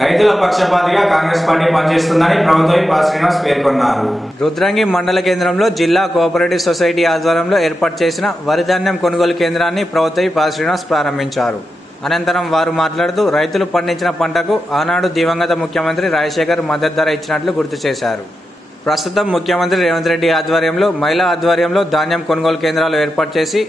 రైతుల పక్షపాతిగా కాంగ్రెస్ పార్టీ పనిచేస్తుందని ప్రభుత్వ పా శ్రీనివాస్ పేర్కొన్నారు. రుద్రంగి మండల కేంద్రంలో జిల్లా కోఆపరేటివ్ సొసైటీ ఆధ్వర్యంలో ఏర్పాటు చేసిన వరిధాన్యం కొనుగోలు కేంద్రాన్ని ప్రభుత్వ పా శ్రీనివాస్ ప్రారంభించారు. అనంతరం వారు మాట్లాడుతూ రైతులు పండించిన పంటకు ఆనాడు దివంగత ముఖ్యమంత్రి రాజశేఖర్ మద్దతు ధర ఇచ్చినట్లు గుర్తు చేశారు. ప్రస్తుతం ముఖ్యమంత్రి రేవంత్ రెడ్డి ఆధ్వర్యంలో మహిళా ఆధ్వర్యంలో ధాన్యం కొనుగోలు కేంద్రాలు ఏర్పాటు చేసి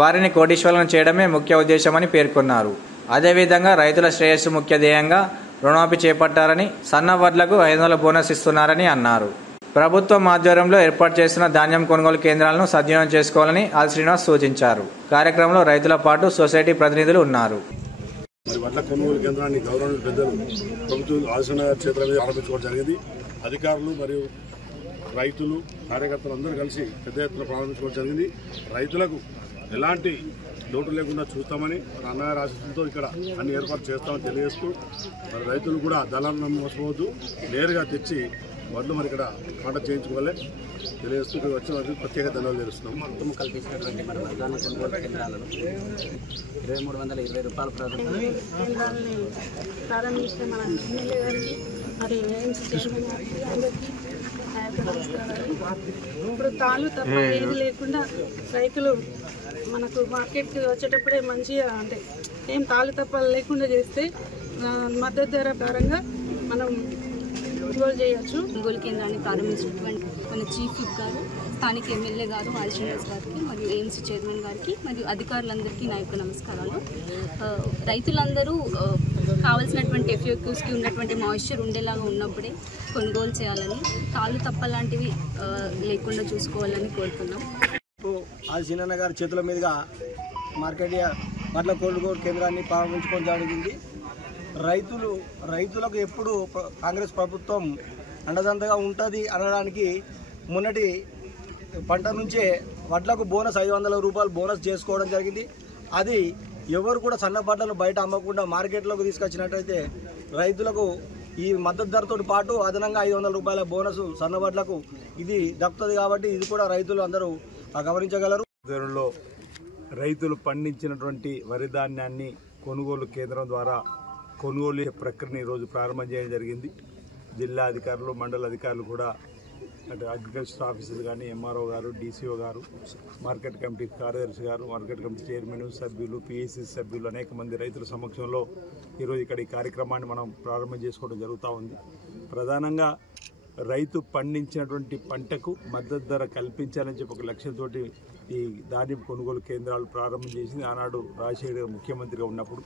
వారిని కోటీశ్వరులను చేయడమే ముఖ్య ఉద్దేశమని పేర్కొన్నారు. అదేవిధంగా రైతుల శ్రేయస్సు ముఖ్య ధ్యేయంగా రుణమాఫీ చేపట్టారని, సన్న వడ్లకు 500 బోనస్ ఇస్తున్నారని అన్నారు. ప్రభుత్వం ఆధ్వర్యంలో ఏర్పాటు చేస్తున్న ధాన్యం కొనుగోలు కేంద్రాలను సద్వినియోగం చేసుకోవాలని ఆల్ శ్రీనివాస్ సూచించారు. కార్యక్రమంలో రైతుల పాటు సొసైటీ ప్రతినిధులు ఉన్నారు. వడ్ల కొనుగోలు కేంద్రాన్ని గౌరవ పెద్దలు ప్రభుత్వం ఆలోచన చేతుల మీద ఆరంభించుకోవడం జరిగింది. అధికారులు మరియు రైతులు కార్యకర్తలు అందరూ కలిసి పెద్ద ఎత్తున ప్రారంభించుకోవడం జరిగింది. రైతులకు ఎలాంటి లోటు లేకుండా చూస్తామని అన్నగారి ఆశీస్సులతో ఇక్కడ అన్ని ఏర్పాటు చేస్తామని తెలియజేస్తూ మరి రైతులు కూడా దళాలను మోసపోవద్దు, నేరుగా తెచ్చి వడ్లు మరి ఇక్కడ పంట చేయించుకోవాలి తెలియజేస్తూ ఇక్కడ వచ్చిన వారికి ప్రత్యేక ధన్యవాదాలు తెలుస్తున్నాం. మొత్తం కల్పించినటువంటి మన ధాన్యం కొనుగోలు కేంద్రాలను 2320 రూపాయలు ప్రారంభిస్తే మన ఎమ్మెల్యే గారికి మరి ఇప్పుడు తాను తప్ప ఏది లేకుండా రైతులు మనకు మార్కెట్కి వచ్చేటప్పుడే మంచిగా అంటే ఏం తాళ్ళు తప్ప లేకుండా చేస్తే మద్దతు ధర పరంగా మనం కొనుగోలు చేయొచ్చు. కొనుగోలు కేంద్రాన్ని ప్రారంభించినటువంటి మన చీఫ్ విప్ గారు, స్థానిక ఎమ్మెల్యే గారు ఆల్ శ్రీనివాస్ గారికి మరియు ఏఎంసీ చైర్మన్ గారికి మరియు అధికారులందరికీ నా యొక్క నమస్కారాలు. రైతులందరూ కావాల్సినటువంటి ఎఫ్యూక్యూస్కి ఉన్నటువంటి మాయిశ్చర్ ఉండేలాగా ఉన్నప్పుడే కొనుగోలు చేయాలని, తాళ్ళు తప్ప లాంటివి లేకుండా చూసుకోవాలని కోరుతున్నాం. ఆల్ శ్రీనన్న గారి చేతుల మీదుగా మార్కెట్ వడ్ల కొనుగోలు కేంద్రాన్ని ప్రారంభించుకోవడం జరిగింది. రైతులకు ఎప్పుడు కాంగ్రెస్ ప్రభుత్వం అండదండగా ఉంటుంది అనడానికి మొన్నటి పంట నుంచే వడ్లకు బోనస్ 500 రూపాయలు బోనస్ చేసుకోవడం జరిగింది. అది ఎవరు కూడా సన్న పంటలు బయట అమ్మకుండా మార్కెట్లోకి తీసుకొచ్చినట్టయితే రైతులకు ఈ మద్దతు ధరతో పాటు అదనంగా 500 రూపాయల బోనస్ సన్న వడ్లకు ఇది దక్కుతుంది. కాబట్టి ఇది కూడా రైతులు అందరూ గమనించగలరు. రైతులు పండించినటువంటి వరి ధాన్యాన్ని కొనుగోలు కేంద్రం ద్వారా కొనుగోలు ప్రక్రియను ఈరోజు ప్రారంభం చేయడం జరిగింది. జిల్లా అధికారులు, మండల అధికారులు కూడా అటు అగ్రికల్చర్ ఆఫీసర్ కానీ, ఎంఆర్ఓ గారు, డీసీఓ గారు, మార్కెట్ కమిటీ కార్యదర్శి గారు, మార్కెట్ కమిటీ చైర్మన్ సభ్యులు, పిఎస్సి సభ్యులు అనేక మంది రైతుల సమక్షంలో ఈరోజు ఇక్కడ ఈ కార్యక్రమాన్ని మనం ప్రారంభం చేసుకోవడం జరుగుతూ ఉంది. ప్రధానంగా రైతు పండించినటువంటి పంటకు మద్దతు ధర కల్పించాలని చెప్పి ఒక లక్ష్యంతో ఈ ధాన్యం కొనుగోలు కేంద్రాలు ప్రారంభం చేసింది. ఆనాడు రాజశేఖర్ ముఖ్యమంత్రిగా ఉన్నప్పుడు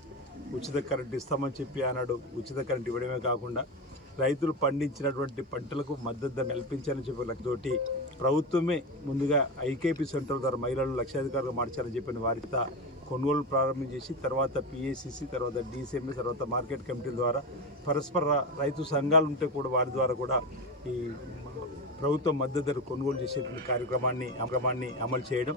ఉచిత కరెంట్ ఇస్తామని చెప్పి ఆనాడు ఉచిత కరెంట్ ఇవ్వడమే కాకుండా రైతులు పండించినటువంటి పంటలకు మద్దతు ధర కల్పించాలని చెప్పి లక్ష్యంతోటి ప్రభుత్వమే ముందుగా ఐకేపీ సెంటర్ ద్వారా మహిళలు లక్షాధికారులు మార్చాలని చెప్పిన వారితో కొనుగోలు ప్రారంభం చేసి తర్వాత పిఏసిసి, తర్వాత డిసిఎంఏ, తర్వాత మార్కెట్ కమిటీ ద్వారా పరస్పర రైతు సంఘాలు ఉంటే కూడా వారి ద్వారా కూడా ఈ ప్రభుత్వం మద్దతు ధర కొనుగోలు చేసేటువంటి కార్యక్రమాన్ని అమలు చేయడం.